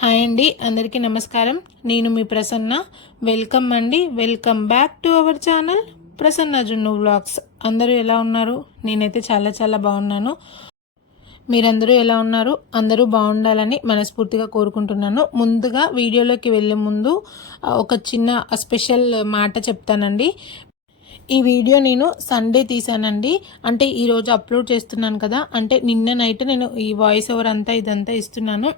Hi అండి, అందరికీ నమస్కారం. నేను మీ ప్రసన్న. వెల్కమ్ అండి, welcome back to our channel Prasanna జున్ను వ్లాగ్స్. అందరూ ఎలా ఉన్నారు? నేనైతే చాలా చాలా బాగున్నాను. మీరందరూ ఎలా ఉన్నారు? అందరూ బాగుండాలని మనస్ఫూర్తిగా కోరుకుంటున్నాను. ముందుగా వీడియోలోకి వెళ్ళే ముందు ఒక చిన్న స్పెషల్ మాట చెప్తానండి. ఈ వీడియో నేను సండే తీసానండి. అంటే ఈరోజు అప్లోడ్ చేస్తున్నాను కదా, అంటే నిన్న నైట్ నేను ఈ వాయిస్ ఓవర్ అంతా ఇదంతా ఇస్తున్నాను.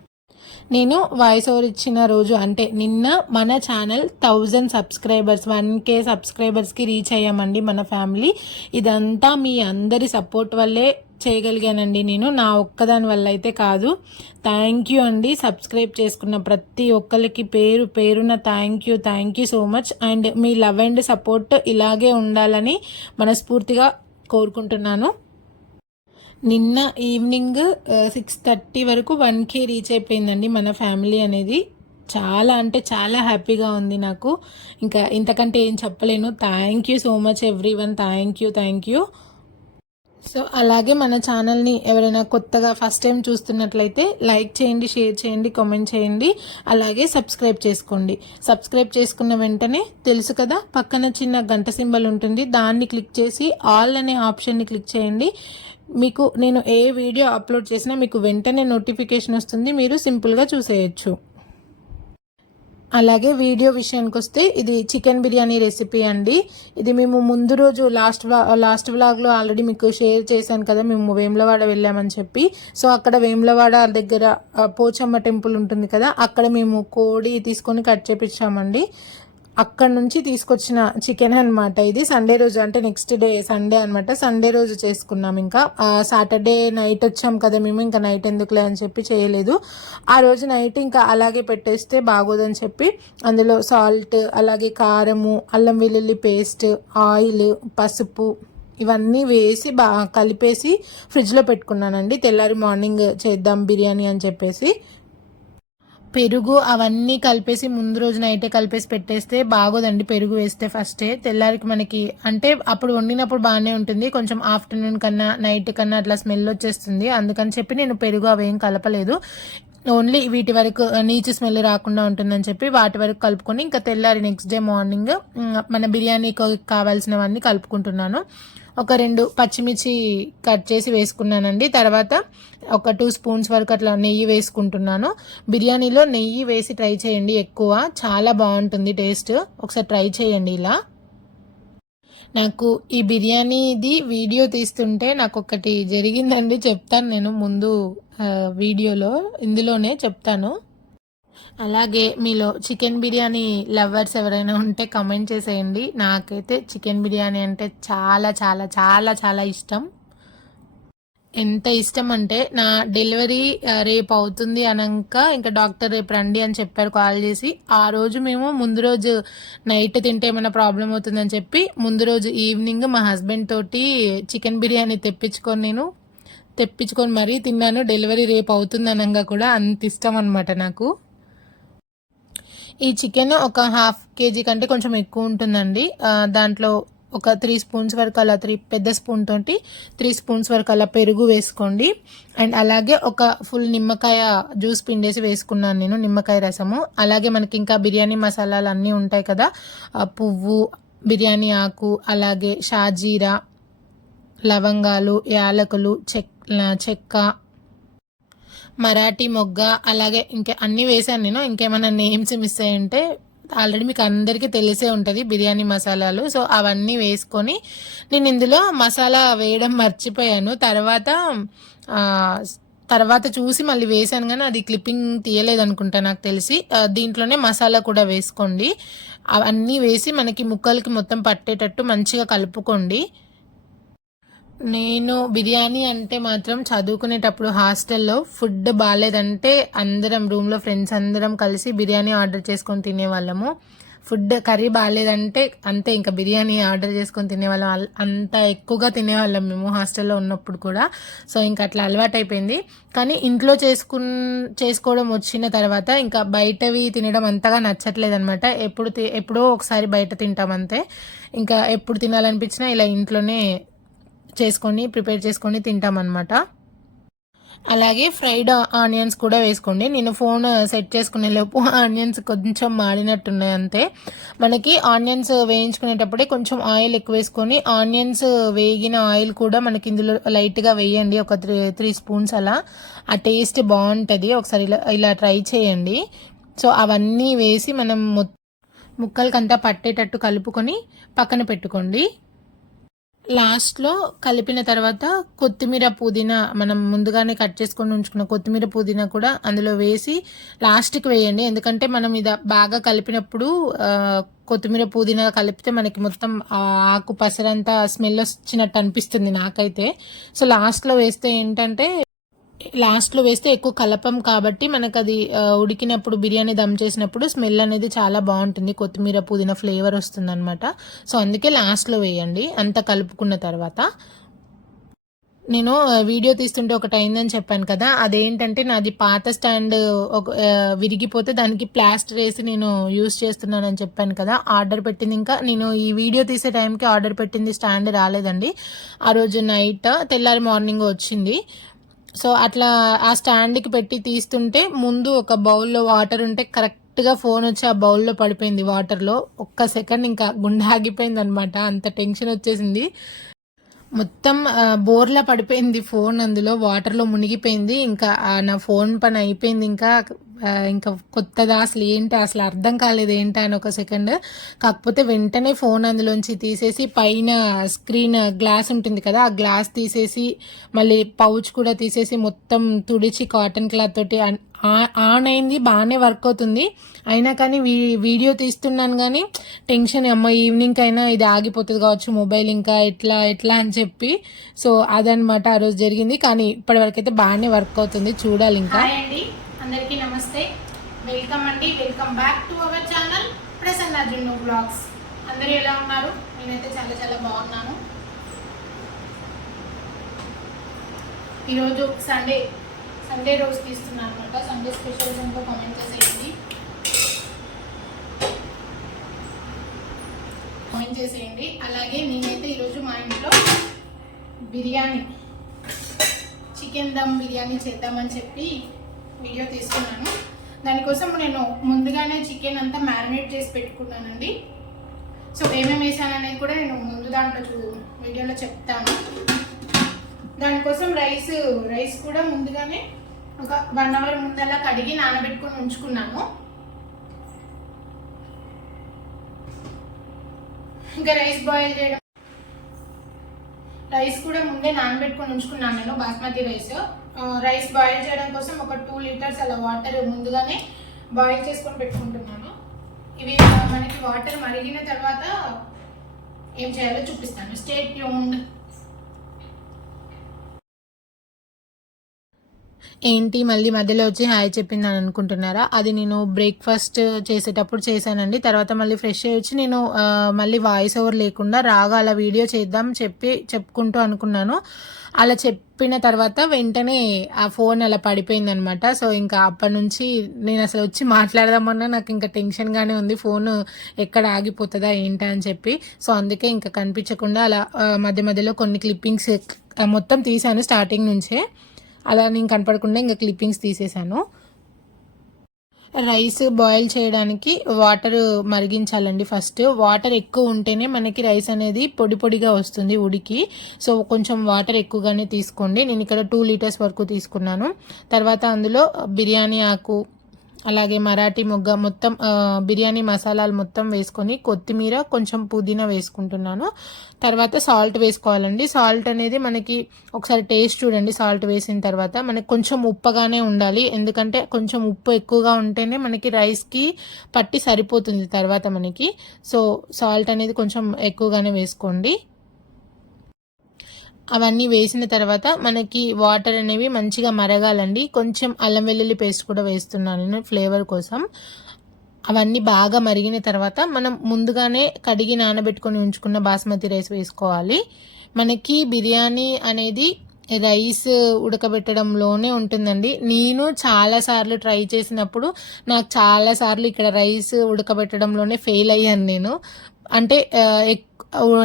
నేను వాయిస్ ఓవర్ ఇచ్చిన రోజు అంటే నిన్న మన ఛానల్ 1000 సబ్స్క్రైబర్స్ 1K సబ్స్క్రైబర్స్కి రీచ్ అయ్యామండి మన ఫ్యామిలీ. ఇదంతా మీ అందరి సపోర్ట్ వల్లే చేయగలిగానండి. నేను నా ఒక్కదాని వల్ల అయితే కాదు. థ్యాంక్ యూ అండి. సబ్స్క్రైబ్ చేసుకున్న ప్రతి ఒక్కరికి పేరు పేరున thank you so much. And me love and support ఇలాగే ఉండాలని మనస్ఫూర్తిగా కోరుకుంటున్నాను. నిన్న ఈవినింగ్ 6:30 వరకు 1K రీచ్ అయిపోయిందండి మన ఫ్యామిలీ అనేది. చాలా అంటే చాలా హ్యాపీగా ఉంది నాకు. ఇంకా ఇంతకంటే ఏం చెప్పలేను. Thank you so much everyone. Thank you. So అలాగే మన ఛానల్ని ఎవరైనా కొత్తగా ఫస్ట్ టైం చూస్తున్నట్లయితే లైక్ చేయండి, షేర్ చేయండి, కామెంట్ చేయండి. అలాగే సబ్స్క్రైబ్ చేసుకోండి. సబ్స్క్రైబ్ చేసుకున్న వెంటనే తెలుసు కదా, పక్కన చిన్న గంట సింబల్ ఉంటుంది, దాన్ని క్లిక్ చేసి ఆల్ అనే ఆప్షన్ని క్లిక్ చేయండి. మీకు నేను ఏ వీడియో అప్లోడ్ చేసినా మీకు వెంటనే నోటిఫికేషన్ వస్తుంది. మీరు సింపుల్గా చూసేయచ్చు. అలాగే వీడియో విషయానికి వస్తే ఇది చికెన్ బిర్యానీ రెసిపీ అండి. ఇది మేము ముందు రోజు లాస్ట్ వ్లాగ్లో ఆల్రెడీ మీకు షేర్ చేశాను కదా, మేము వేములవాడ వెళ్ళామని చెప్పి. సో అక్కడ వేములవాడ దగ్గర పోచమ్మ టెంపుల్ ఉంటుంది కదా, అక్కడ మేము కోడి తీసుకొని కట్ చేపించామండి. అక్కడ నుంచి తీసుకొచ్చిన చికెన్ అనమాట. ఇది సండే రోజు, అంటే నెక్స్ట్ డే సండే అనమాట. సండే రోజు చేసుకున్నాం. ఇంకా సాటర్డే నైట్ వచ్చాం కదా మేము, ఇంకా నైట్ ఎందుకులే అని చెప్పి చేయలేదు. ఆ రోజు నైట్ ఇంకా అలాగే పెట్టేస్తే బాగోదని చెప్పి అందులో సాల్ట్, అలాగే కారము, అల్లం వెల్లుల్లి పేస్ట్, ఆయిల్, పసుపు ఇవన్నీ వేసి బాగా కలిపేసి ఫ్రిడ్జ్లో పెట్టుకున్నానండి. తెల్లారి మార్నింగ్ చేద్దాం బిర్యానీ అని చెప్పేసి. పెరుగు అవన్నీ కలిపేసి ముందు రోజు నైటే కలిపేసి పెట్టేస్తే బాగోదండి. పెరుగు వేస్తే ఫస్టే తెల్లారికి మనకి, అంటే అప్పుడు వండినప్పుడు బాగానే ఉంటుంది, కొంచెం ఆఫ్టర్నూన్ కన్నా నైట్ కన్నా అట్లా స్మెల్ వచ్చేస్తుంది. అందుకని చెప్పి నేను పెరుగు అవేం కలపలేదు. ఓన్లీ వీటి వరకు నీచు స్మెల్ రాకుండా ఉంటుందని చెప్పి వాటి వరకు కలుపుకొని ఇంకా తెల్లారి నెక్స్ట్ డే మార్నింగ్ మన బిర్యానీకి కావాల్సినవన్నీ కలుపుకుంటున్నాను. ఒక 2 పచ్చిమిర్చి కట్ చేసి వేసుకున్నానండి. తర్వాత ఒక 2 స్పూన్స్ వరకు అట్లా నెయ్యి వేసుకుంటున్నాను. బిర్యానీలో నెయ్యి వేసి ట్రై చేయండి, ఎక్కువ చాలా బాగుంటుంది టేస్ట్. ఒకసారి ట్రై చేయండి ఇలా. నాకు ఈ బిర్యానీది వీడియో తీస్తుంటే నాకు ఒకటి జరిగిందండి, చెప్తాను నేను ముందు వీడియోలో, ఇందులోనే చెప్తాను. అలాగే మీలో చికెన్ బిర్యానీ లవర్స్ ఎవరైనా ఉంటే కమెంట్ చేసేయండి. నాకైతే చికెన్ బిర్యానీ అంటే చాలా చాలా చాలా చాలా ఇష్టం. ఎంత ఇష్టం అంటే నా డెలివరీ రేపు అవుతుంది అనంక ఇంకా డాక్టర్ రేపు రండి అని చెప్పారు కాల్ చేసి. ఆ రోజు మేము ముందు రోజు నైట్ తింటే ఏమైనా ప్రాబ్లం అవుతుందని చెప్పి ముందు రోజు ఈవినింగ్ మా హస్బెండ్ తోటి చికెన్ బిర్యానీ తెప్పించుకొని మరీ తిన్నాను. డెలివరీ రేపు అవుతుంది అనంగా కూడా అంత ఇష్టం అనమాట నాకు. ఈ చికెన్ ఒక 1/2 kg కంటే కొంచెం ఎక్కువ ఉంటుందండి. దాంట్లో ఒక 3 స్పూన్స్ వరకు అలా, 3 పెద్ద స్పూన్ తోటి 3 స్పూన్స్ వరకు అలా పెరుగు వేసుకోండి. అండ్ అలాగే ఒక ఫుల్ నిమ్మకాయ జ్యూస్ పిండేసి వేసుకున్నాను నేను, నిమ్మకాయ రసము. అలాగే మనకి ఇంకా బిర్యానీ మసాలాలు అన్నీ ఉంటాయి కదా, పువ్వు, బిర్యానీ ఆకు, అలాగే షాజీరా, లవంగాలు, యాలకులు, చెక్క, మరాఠీ మొగ్గ, అలాగే ఇంకా అన్నీ వేసాను నేను. ఇంకేమైనా నేమ్స్ మిస్ అయ్యి ఉంటే ఆల్రెడీ మీకు అందరికీ తెలిసే ఉంటుంది బిర్యానీ మసాలాలు. సో అవన్నీ వేసుకొని నేను ఇందులో మసాలా వేయడం మర్చిపోయాను. తర్వాత చూసి మళ్ళీ వేసాను, కానీ అది క్లిప్పింగ్ తీయలేదు అనుకుంటా నాకు తెలిసి. దీంట్లోనే మసాలా కూడా వేసుకోండి. అవన్నీ వేసి మనకి ముక్కలకి మొత్తం పట్టేటట్టు మంచిగా కలుపుకోండి. నేను బిర్యానీ అంటే మాత్రం చదువుకునేటప్పుడు హాస్టల్లో ఫుడ్ బాగాలేదంటే అందరం రూమ్లో ఫ్రెండ్స్ అందరం కలిసి బిర్యానీ ఆర్డర్ చేసుకొని తినేవాళ్ళము. ఫుడ్ కర్రీ బాగాలేదంటే అంతే, ఇంకా బిర్యానీ ఆర్డర్ చేసుకొని తినేవాళ్ళం. అంత ఎక్కువగా తినేవాళ్ళం మేము హాస్టల్లో ఉన్నప్పుడు కూడా. సో ఇంకా అట్లా అలవాటైపోయింది. కానీ ఇంట్లో చేసుకోవడం వచ్చిన తర్వాత ఇంకా బయటవి తినడం అంతగా నచ్చట్లేదు అనమాట. ఎప్పుడో ఒకసారి బయట తింటాం అంతే. ఇంకా ఎప్పుడు తినాలనిపించినా ఇలా ఇంట్లోనే ప్రిపేర్ చేసుకొని తింటామన్నమాట. అలాగే ఫ్రైడ్ ఆనియన్స్ కూడా వేసుకోండి. నేను ఫోన్ సెట్ చేసుకునే లోపు ఆనియన్స్ కొంచెం మాడినట్టున్నాయి అంతే. మనకి ఆనియన్స్ వేయించుకునేటప్పుడే కొంచెం ఆయిల్ ఎక్కువ వేసుకొని ఆనియన్స్ వేగిన ఆయిల్ కూడా మనకి ఇందులో లైట్గా వేయండి, ఒక 3 స్పూన్స్ అలా. ఆ టేస్ట్ బాగుంటుంది, ఒకసారి ఇలా ట్రై చేయండి. సో అవన్నీ వేసి మనం ముక్కలకంతా పట్టేటట్టు కలుపుకొని పక్కన పెట్టుకోండి. లాస్ట్లో కలిపిన తర్వాత కొత్తిమీర పుదీనా, మనం ముందుగానే కట్ చేసుకొని ఉంచుకున్న కొత్తిమీర పుదీనా కూడా అందులో వేసి లాస్ట్కి వేయండి. ఎందుకంటే మనం ఇది బాగా కలిపినప్పుడు కొత్తిమీర పుదీనా కలిపితే మనకి మొత్తం ఆకు పసరంతా స్మెల్ వచ్చినట్టు అనిపిస్తుంది నాకైతే. సో లాస్ట్లో వేస్తే ఎక్కువ కలపం కాబట్టి మనకు అది ఉడికినప్పుడు బిర్యానీ దమ్ చేసినప్పుడు స్మెల్ అనేది చాలా బాగుంటుంది, కొత్తిమీర పుదీనా ఫ్లేవర్ వస్తుంది అనమాట. సో అందుకే లాస్ట్లో వేయండి అంతా కలుపుకున్న తర్వాత. నేను వీడియో తీస్తుంటే ఒకటి అయిందని చెప్పాను కదా, అదేంటంటే నాది పాత స్టాండ్ విరిగిపోతే దానికి ప్లాస్టర్ వేసి నేను యూస్ చేస్తున్నానని చెప్పాను కదా. ఆర్డర్ పెట్టింది, ఇంకా నేను ఈ వీడియో తీసే టైంకి ఆర్డర్ పెట్టింది స్టాండ్ రాలేదండి. ఆ రోజు నైట్ తెల్లారి మార్నింగ్ వచ్చింది. సో అట్లా ఆ స్టాండ్కి పెట్టి తీస్తుంటే ముందు ఒక బౌల్లో వాటర్ ఉంటే కరెక్ట్గా ఫోన్ వచ్చి ఆ బౌల్లో పడిపోయింది వాటర్లో. ఒక్క సెకండ్ ఇంకా గుండె ఆగిపోయింది అనమాట, అంత టెన్షన్ వచ్చేసింది. మొత్తం బోర్లా పడిపోయింది ఫోన్, అందులో వాటర్లో మునిగిపోయింది. ఇంకా నా ఫోన్ పని అయిపోయింది. ఇంకా కొత్తదా అసలు అర్థం కాలేదు ఏంటా అని ఒక సెకండ్. కాకపోతే వెంటనే ఫోన్ అందులోంచి తీసేసి పైన స్క్రీన్ గ్లాస్ ఉంటుంది కదా, ఆ గ్లాస్ తీసేసి మళ్ళీ పౌచ్ కూడా తీసేసి మొత్తం తుడిచి కాటన్ క్లాత్ తోటి ఆన్ అయింది, బాగానే వర్క్ అవుతుంది. అయినా కానీ వీడియో తీస్తున్నాను కానీ టెన్షన్, అమ్మ ఈవినింగ్ అయినా ఇది ఆగిపోతుంది కావచ్చు మొబైల్, ఇంకా ఎట్లా అని చెప్పి. సో అదనమాట ఆ రోజు జరిగింది. కానీ ఇప్పటివరకు అయితే బాగానే వర్క్ అవుతుంది, చూడాలి ఇంకా. అండి అందరికీ నమస్తే, welcome back to our channel Prasanna జున్ను బ్లాగ్స్. అందరూ ఎలా ఉన్నారు? నేనైతే చాలా చాలా బాగున్నాను. ఈరోజు సండే రోజు తీస్తున్నాను అనమాట. సండే స్పెషల్స్ ఎంతో కామెంట్ చేసేయండి. అలాగే నేనైతే ఈరోజు మా ఇంట్లో చికెన్ దమ్ బిర్యానీ చేద్దామని చెప్పి వీడియో తీసుకున్నాను. దానికోసం నేను ముందుగానే చికెన్ అంతా మ్యారినేట్ చేసి పెట్టుకున్నానండి. సో ఏమేమి వేసాను అనేది కూడా నేను ముందు దాంట్లో వీడియోలో చెప్తాను. దానికోసం రైస్ కూడా ముందుగానే ఒక 1 అవర్ ముందలా కడిగి నానబెట్టుకొని ఉంచుకున్నాను. ఇంకా రైస్ కూడా ముందే నానబెట్టుకొని ఉంచుకున్నాను నేను, బాస్మతి రైస్ బాయిల్ చేయడం కోసం ఒక 2 లీటర్స్ అలా వాటర్ ముందుగానే బాయిల్ చేసుకొని పెట్టుకుంటున్నాను. ఇవి మనకి వాటర్ మరిగిన తర్వాత ఏం చేయాలో చూపిస్తాను. Stay tuned. ఏంటి మళ్ళీ మధ్యలో వచ్చి హాయ్ చెప్పిందని అనుకుంటున్నారా? అది నేను బ్రేక్ఫాస్ట్ చేసేటప్పుడు చేశానండి. తర్వాత మళ్ళీ ఫ్రెష్ అయ్యి వచ్చి నేను మళ్ళీ వాయిస్ ఓవర్ లేకుండా రాగా అలా వీడియో చేద్దాం చెప్పుకుంటూ అనుకున్నాను. అలా చెప్పిన తర్వాత వెంటనే ఆ ఫోన్ అలా పడిపోయింది అనమాట. సో ఇంకా అప్పటి నుంచి నేను అసలు వచ్చి మాట్లాడదామన్నా నాకు ఇంకా టెన్షన్గానే ఉంది, ఫోన్ ఎక్కడ ఆగిపోతుందా ఏంటా అని చెప్పి. సో అందుకే ఇంకా కనిపించకుండా అలా మధ్యలో కొన్ని క్లిప్పింగ్స్ మొత్తం తీసాను స్టార్టింగ్ నుంచే. అలా నేను కనపడకుండా ఇంకా క్లిప్పింగ్స్ తీసేసాను. రైస్ బాయిల్ చేయడానికి వాటర్ మరిగించాలండి. ఫస్ట్ వాటర్ ఎక్కువ ఉంటేనే మనకి రైస్ అనేది పొడిగా వస్తుంది ఉడికి. సో కొంచెం వాటర్ ఎక్కువగానే తీసుకోండి. నేను ఇక్కడ 2 లీటర్స్ వరకు తీసుకున్నాను. తర్వాత అందులో బిర్యానీ ఆకు, అలాగే మరాఠీ మొగ్గ, మొత్తం బిర్యానీ మసాలాలు మొత్తం వేసుకొని కొత్తిమీర, కొంచెం పుదీనా వేసుకుంటున్నాను. తర్వాత సాల్ట్ వేసుకోవాలండి. సాల్ట్ అనేది మనకి ఒకసారి టేస్ట్ చూడండి. సాల్ట్ వేసిన తర్వాత మనకి కొంచెం ఉప్పగానే ఉండాలి, ఎందుకంటే కొంచెం ఉప్పు ఎక్కువగా ఉంటేనే మనకి రైస్కి పట్టి సరిపోతుంది తర్వాత మనకి. సో సాల్ట్ అనేది కొంచెం ఎక్కువగానే వేసుకోండి. అవన్నీ వేసిన తర్వాత మనకి వాటర్ అనేవి మంచిగా మరగాలండి. కొంచెం అల్లం వెల్లుల్లి పేస్ట్ కూడా వేస్తున్నాను నేను ఫ్లేవర్ కోసం. అవన్నీ బాగా మరిగిన తర్వాత మనం ముందుగానే కడిగి నానబెట్టుకొని ఉంచుకున్న బాస్మతి రైస్ వేసుకోవాలి. మనకి బిర్యానీ అనేది రైస్ ఉడకబెట్టడంలోనే ఉంటుందండి. నేను చాలాసార్లు ట్రై చేసినప్పుడు నాకు చాలాసార్లు ఇక్కడ రైస్ ఉడకబెట్టడంలోనే ఫెయిల్ అయ్యాను నేను. అంటే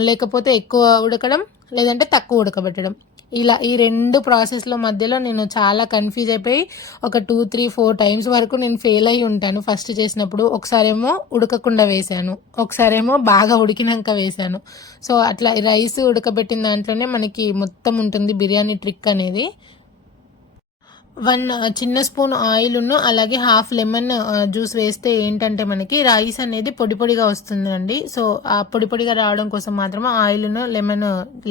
లేకపోతే ఎక్కువ ఉడకడం, లేదంటే తక్కువ ఉడకబెట్టడం, ఇలా ఈ 2 ప్రాసెస్లో మధ్యలో నేను చాలా కన్ఫ్యూజ్ అయిపోయి ఒక 2-3-4 టైమ్స్ వరకు నేను ఫెయిల్ అయ్యి ఉంటాను ఫస్ట్ చేసినప్పుడు. ఒకసారేమో ఉడకకుండా వేశాను, ఒకసారేమో బాగా ఉడికినాక వేశాను. సో అట్లా రైస్ ఉడకబెట్టిన దాంట్లోనే మనకి మొత్తం ఉంటుంది బిర్యానీ ట్రిక్ అనేది. 1 చిన్న స్పూన్ ఆయిల్ను అలాగే హాఫ్ లెమన్ జ్యూస్ వేస్తే ఏంటంటే మనకి రైస్ అనేది పొడి పొడిగా వస్తుందండి. సో ఆ పొడి పొడిగా రావడం కోసం మాత్రమే ఆయిల్ను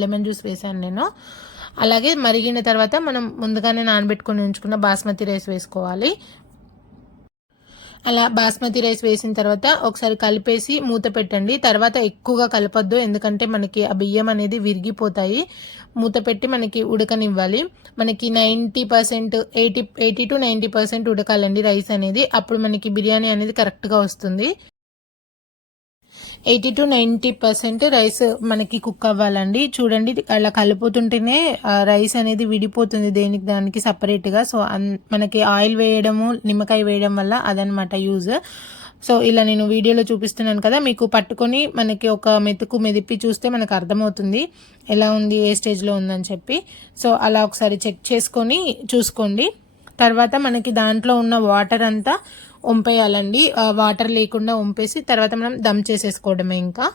లెమన్ జ్యూస్ వేసాను నేను. అలాగే మరిగిన తర్వాత మనం ముందుగానే నానబెట్టుకొని ఉంచుకున్న బాస్మతి రైస్ వేసుకోవాలి. అలా బాస్మతి రైస్ వేసిన తర్వాత ఒకసారి కలిపేసి మూత పెట్టండి. తర్వాత ఎక్కువగా కలపొద్దు, ఎందుకంటే మనకి ఆ బియ్యం అనేది విరిగిపోతాయి. మూత పెట్టి మనకి ఉడకనివ్వాలి. మనకి 90% 80-90% ఉడకాలండి రైస్ అనేది. అప్పుడు మనకి బిర్యానీ అనేది కరెక్ట్గా వస్తుంది. 80-90% రైస్ మనకి కుక్ అవ్వాలండి. చూడండి అలా కలుపుతుంటేనే రైస్ అనేది విడిపోతుంది దేనికి దానికి సపరేట్గా. సో మనకి ఆయిల్ వేయడము, నిమ్మకాయ వేయడం వల్ల అదనమాట యూజ్. సో ఇలా నేను వీడియోలో చూపిస్తున్నాను కదా, మీకు పట్టుకొని మనకి ఒక మెతుకు మెదిపి చూస్తే మనకు అర్థమవుతుంది ఎలా ఉంది, ఏ స్టేజ్లో ఉందని చెప్పి. సో అలా ఒకసారి చెక్ చేసుకొని చూసుకోండి. తర్వాత మనకి దాంట్లో ఉన్న వాటర్ అంతా వంపేయాలండి. వాటర్ లేకుండా వంపేసి తర్వాత మనం దమ్ చేసేసుకోవడమే. ఇంకా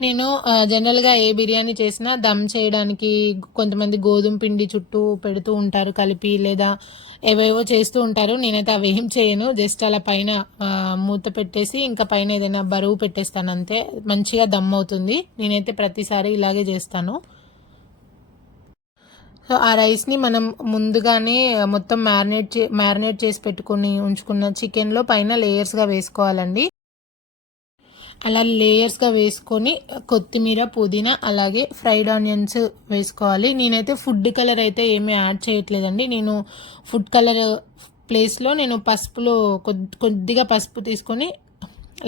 నేను జనరల్గా ఏ బిర్యానీ చేసినా దమ్ చేయడానికి కొంతమంది గోధుమ పిండి చుట్టూ పెడుతూ ఉంటారు కలిపి, లేదా ఏవేవో చేస్తూ ఉంటారు. నేనైతే అవి ఏం చేయను, జస్ట్ అలా పైన మూత పెట్టేసి ఇంకా పైన ఏదైనా బరువు పెట్టేస్తాను అంతే, మంచిగా దమ్ అవుతుంది. నేనైతే ప్రతిసారి ఇలాగే చేస్తాను. సో ఆ రైస్ని మనం ముందుగానే మొత్తం మ్యారినేట్ చేసి పెట్టుకొని ఉంచుకున్న చికెన్లో పైన లేయర్స్గా వేసుకోవాలండి. అలా లేయర్స్గా వేసుకొని కొత్తిమీర, పుదీనా అలాగే ఫ్రైడ్ ఆనియన్స్ వేసుకోవాలి. నేనైతే ఫుడ్ కలర్ అయితే ఏమీ యాడ్ చేయట్లేదండి. నేను ఫుడ్ కలర్ ప్లేస్లో నేను పసుపులో కొద్దిగా పసుపు తీసుకొని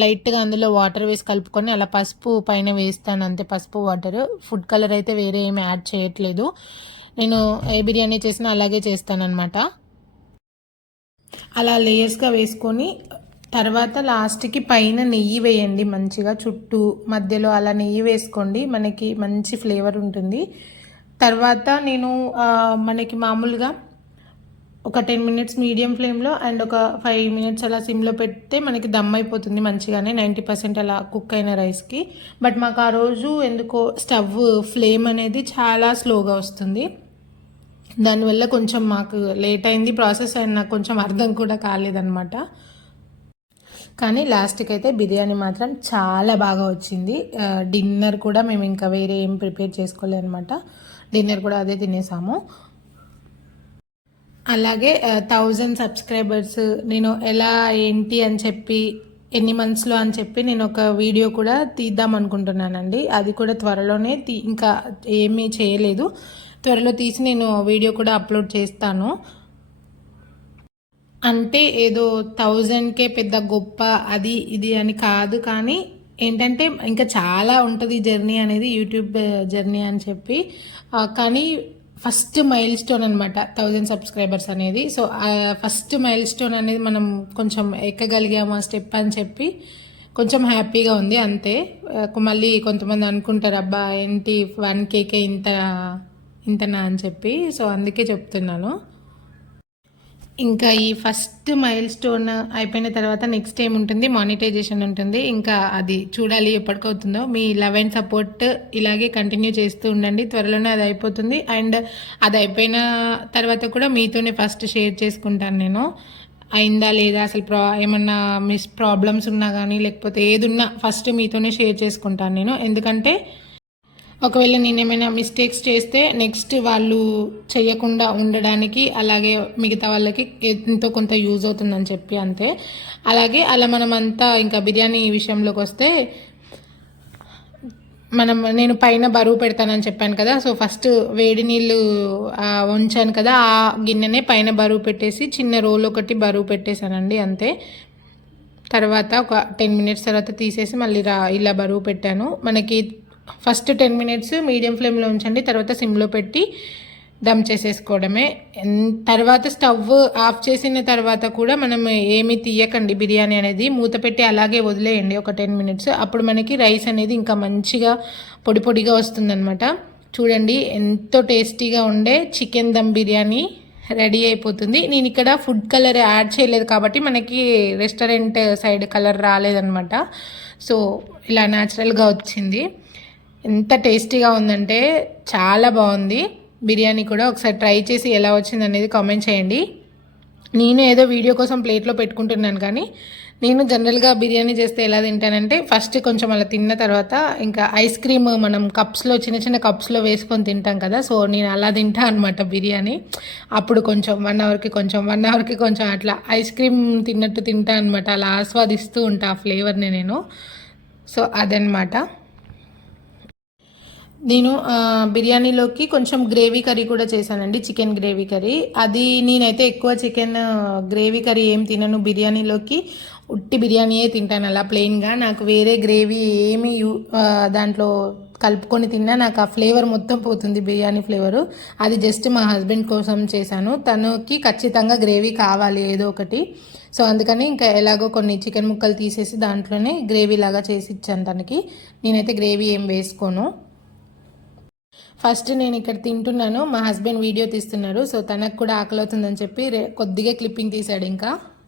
లైట్గా అందులో వాటర్ వేసి కలుపుకొని అలా పసుపు పైన వేస్తాను అంతే, పసుపు వాటర్. ఫుడ్ కలర్ అయితే వేరే ఏమి యాడ్ చేయట్లేదు. నేను ఏ బిర్యానీ చేసినా అలాగే చేస్తానన్నమాట. అలా లేయర్స్గా వేసుకొని తర్వాత లాస్ట్కి పైన నెయ్యి వేయండి మంచిగా, చుట్టూ మధ్యలో అలా నెయ్యి వేసుకోండి, మనకి మంచి ఫ్లేవర్ ఉంటుంది. తర్వాత నేను మనకి మామూలుగా ఒక 10 మినిట్స్ మీడియం ఫ్లేమ్లో అండ్ ఒక 5 మినిట్స్ అలా సిమ్లో పెడితే మనకి దమ్ అయిపోతుంది మంచిగానే, 90% అలా కుక్ అయిన రైస్కి. బట్ మాకు ఆ రోజు ఎందుకో స్టవ్ ఫ్లేమ్ అనేది చాలా స్లోగా వస్తుంది, దానివల్ల కొంచెం మాకు లేట్ అయింది ప్రాసెస్, అండ్ నాకు కొంచెం అర్థం కూడా కాలేదన్నమాట. కానీ లాస్ట్కి అయితే బిర్యానీ మాత్రం చాలా బాగా వచ్చింది. డిన్నర్ కూడా మేము ఇంకా వేరే ఏం ప్రిపేర్ చేసుకోలేదు అనమాట, డిన్నర్ కూడా అదే తినేసాము. అలాగే 1000 సబ్స్క్రైబర్స్ నేను ఎలా ఏంటి అని చెప్పి, ఎన్ని మంత్స్లో అని చెప్పి నేను ఒక వీడియో కూడా తీద్దాం అనుకుంటున్నానండి. అది కూడా త్వరలోనే ఇంకా ఏమీ చేయలేదు, త్వరలో తీసి నేను వీడియో కూడా అప్లోడ్ చేస్తాను. అంటే ఏదో 1000కే పెద్ద గొప్ప అది ఇది అని కాదు, కానీ ఏంటంటే ఇంకా చాలా ఉంటుంది జర్నీ అనేది, యూట్యూబ్ జర్నీ అని చెప్పి. కానీ ఫస్ట్ మైల్ స్టోన్ అనమాట 1000 సబ్స్క్రైబర్స్ అనేది. సో ఫస్ట్ మైల్ స్టోన్ అనేది మనం కొంచెం ఎక్కగలిగాము ఆ స్టెప్ అని చెప్పి కొంచెం హ్యాపీగా ఉంది అంతే. మళ్ళీ కొంతమంది అనుకుంటారు అబ్బా ఏంటి 1Kకే ఇంతనా అని చెప్పి, సో అందుకే చెప్తున్నాను. ఇంకా ఈ ఫస్ట్ మైల్ స్టోన్ అయిపోయిన తర్వాత నెక్స్ట్ ఏముంటుంది, మానిటైజేషన్ ఉంటుంది. ఇంకా అది చూడాలి ఎప్పటికవుతుందో. మీ లవ్ అండ్ సపోర్ట్ ఇలాగే కంటిన్యూ చేస్తూ ఉండండి, త్వరలోనే అది అయిపోతుంది. అండ్ అది అయిపోయిన తర్వాత కూడా మీతోనే ఫస్ట్ షేర్ చేసుకుంటాను నేను, అయిందా లేదా, అసలు ఏమన్నా ప్రాబ్లమ్స్ ఉన్నా కానీ లేకపోతే ఏదున్నా ఫస్ట్ మీతోనే షేర్ చేసుకుంటాను నేను. ఎందుకంటే ఒకవేళ నేను ఏమైనా మిస్టేక్స్ చేస్తే నెక్స్ట్ వాళ్ళు చేయకుండా ఉండడానికి, అలాగే మిగతా వాళ్ళకి ఎంతో కొంత యూజ్ అవుతుందని చెప్పి అంతే. అలాగే అలా మనమంతా ఇంకా బిర్యానీ విషయంలోకి వస్తే నేను పైన బరువు పెడతానని చెప్పాను కదా. సో ఫస్ట్ వేడి నీళ్ళు ఉంచాను కదా, ఆ గిన్నెనే పైన బరువు పెట్టేసి చిన్న రోల్ ఒకటి బరువు పెట్టేశానండి అంతే. తర్వాత ఒక 10 మినిట్స్ తర్వాత తీసేసి మళ్ళీ ఇలా బరువు పెట్టాను. మనకి ఫస్ట్ 10 మినిట్స్ మీడియం ఫ్లేమ్లో ఉంచండి, తర్వాత సిమ్లో పెట్టి దమ్ చేసేసుకోవడమే. తర్వాత స్టవ్ ఆఫ్ చేసిన తర్వాత కూడా మనం ఏమీ తీయకండి బిర్యానీ అనేది, మూత పెట్టి అలాగే వదిలేయండి ఒక 10 మినిట్స్. అప్పుడు మనకి రైస్ అనేది ఇంకా మంచిగా పొడి పొడిగా వస్తుందన్నమాట. చూడండి ఎంతో టేస్టీగా ఉండే చికెన్ దమ్ బిర్యానీ రెడీ అయిపోతుంది. నేను ఇక్కడ ఫుడ్ కలర్ యాడ్ చేయలేదు కాబట్టి మనకి రెస్టారెంట్ సైడ్ కలర్ రాలేదనమాట. సో ఇలా న్యాచురల్గా వచ్చింది. ఎంత టేస్టీగా ఉందంటే చాలా బాగుంది బిర్యానీ కూడా. ఒకసారి ట్రై చేసి ఎలా వచ్చింది అనేది కామెంట్ చేయండి. నేను ఏదో వీడియో కోసం ప్లేట్లో పెట్టుకుంటున్నాను, కానీ నేను జనరల్గా బిర్యానీ చేస్తే ఎలా తింటానంటే ఫస్ట్ కొంచెం అలా తిన్న తర్వాత ఇంకా ఐస్ క్రీమ్ మనం కప్స్లో చిన్న చిన్న కప్స్లో వేసుకొని తింటాం కదా, సో నేను అలా తింటా అనమాట బిర్యానీ. అప్పుడు కొంచెం 1 అవర్కి కొంచెం 1 అవర్కి కొంచెం అట్లా ఐస్ క్రీమ్ తిన్నట్టు తింటా అనమాట. అలా ఆస్వాదిస్తూ ఉంటా ఆ ఫ్లేవర్ని నేను. సో అదనమాట. నేను బిర్యానీలోకి కొంచెం గ్రేవీ కర్రీ కూడా చేశానండి, చికెన్ గ్రేవీ కర్రీ. అది నేనైతే ఎక్కువ చికెన్ గ్రేవీ కర్రీ ఏం తినను, బిర్యానీలోకి ఉట్టి బిర్యానీయే తింటాను అలా ప్లెయిన్గా. నాకు వేరే గ్రేవీ ఏమి దాంట్లో కలుపుకొని తిన్నా నాకు ఆ ఫ్లేవర్ మొత్తం పోతుంది, బిర్యానీ ఫ్లేవరు. అది జస్ట్ మా హస్బెండ్ కోసం చేశాను, తనకి ఖచ్చితంగా గ్రేవీ కావాలి ఏదో ఒకటి. సో అందుకని ఇంకా ఎలాగో కొన్ని చికెన్ ముక్కలు తీసేసి దాంట్లోనే గ్రేవీ లాగా చేసి ఇచ్చాను తనకి. నేనైతే గ్రేవీ ఏం వేసుకోను. ఫస్ట్ నేను ఇక్కడ తింటున్నాను, మా హస్బెండ్ వీడియో తీస్తున్నారు. సో తనకు కూడా ఆకలి అవుతుందని చెప్పి కొద్దిగా క్లిప్పింగ్ తీశాడు ఇంకా.